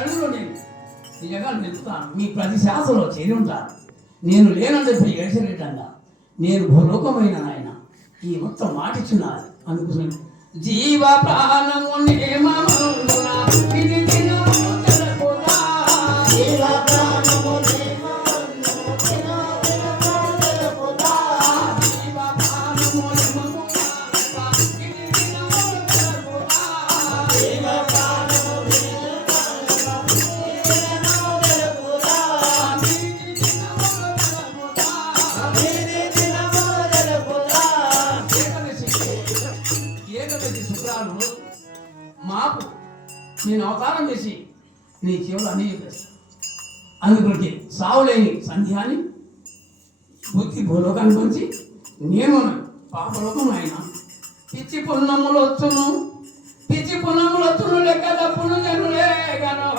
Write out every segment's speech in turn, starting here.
అడుగులో నేను నిజంగా నిలుపుతాను. మీ ప్రతి శాసలో చేరి ఉంటాను. నేను లేనని చెప్పి ఎడిసరిటంగా నేను భూలోకమైన ఆయన ఈ మొత్తం మాటిచ్చున్నది. అందుకోసం జీవ ప్రాణము నేమమున ఇది దినము తెలపునా. జీవ ప్రాణము మాపు నేను అవతారం చేసి నీ చెవులు అన్నీ చెప్పేస్తాను. అందుకొరికి సావులేని సంధ్యాన్ని బుద్ధి భూలోకానికి పంచి నేను పాపలోకం ఆయన పిచ్చి పున్నములు వచ్చును లెక్క తప్పును జనులే గను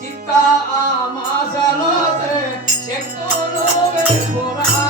చిక్క మాసలో చెక్కులు వేపురా.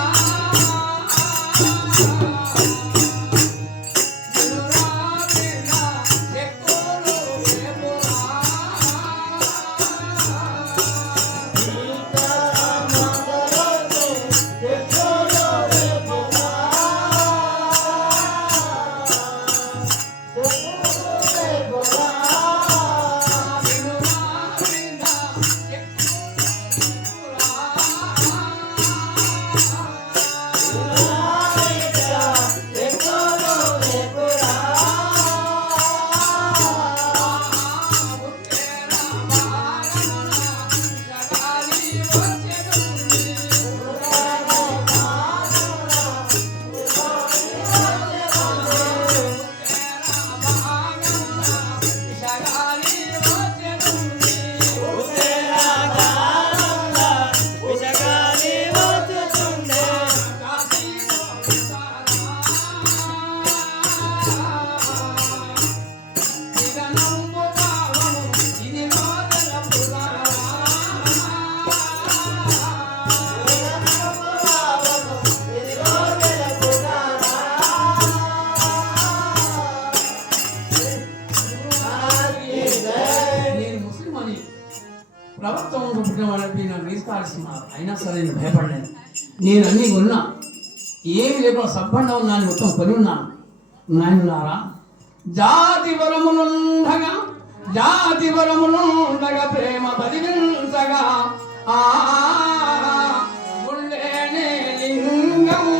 ప్రభుత్వం పుట్టిన వాళ్ళకి నాకు తీసుకాల్సిన్నారు. అయినా సరే నేను భయపడలేదు. నేను అన్నీ ఉన్నా ఏమి లేకుండా సబ్బండా ఉన్నాను, మొత్తం కొని ఉన్నాను. నాయనులారా, జాతి వరములుండగా ప్రేమ బదిలించగా గుళ్ళేనే లింగము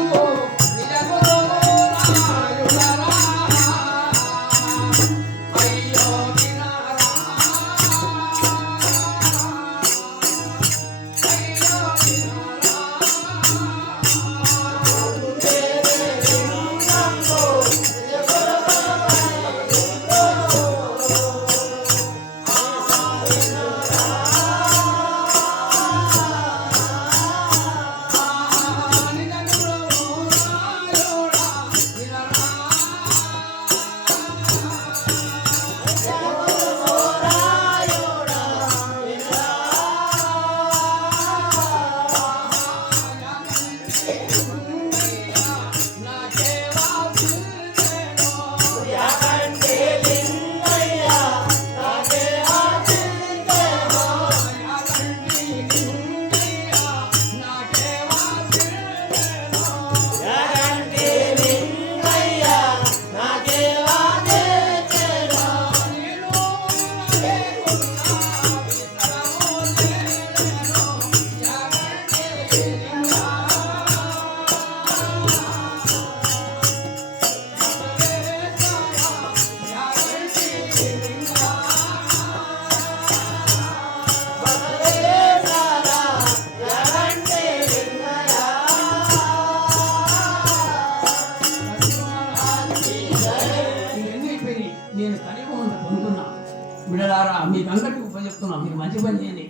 బిడ్డలారా, మీకందరికీ ఉపయోగిస్తున్నా. మీరు మంచి పని చేయండి.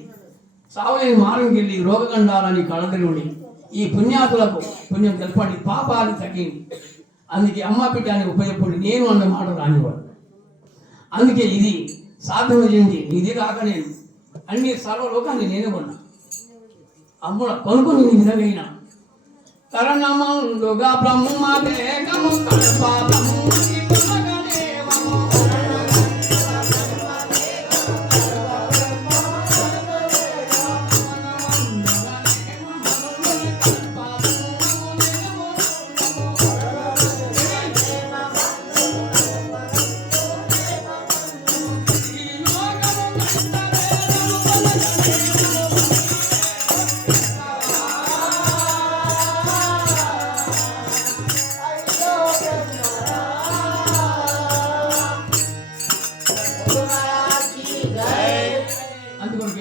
సావులేని మార్గంకి వెళ్ళి రోగగండాలని కళదలుండి ఈ పుణ్యాతులకు పుణ్యం తెలపండి, పాపాలు తగ్గింది. అందుకే అమ్మ బిడ్డ అని ఉపయోగపడి నేను అన్న మాట రానివాడు. అందుకే ఇది సాధన చేయండి. ఇది కాక నేను అన్ని సర్వలోకాన్ని నేనే కొన్నా. అమ్ముడ కొనుక్కొని నీ విధంగా కరణమందుగా బ్రహ్మదేగము కల్పాలము శివగదేవము. అందుకొరకు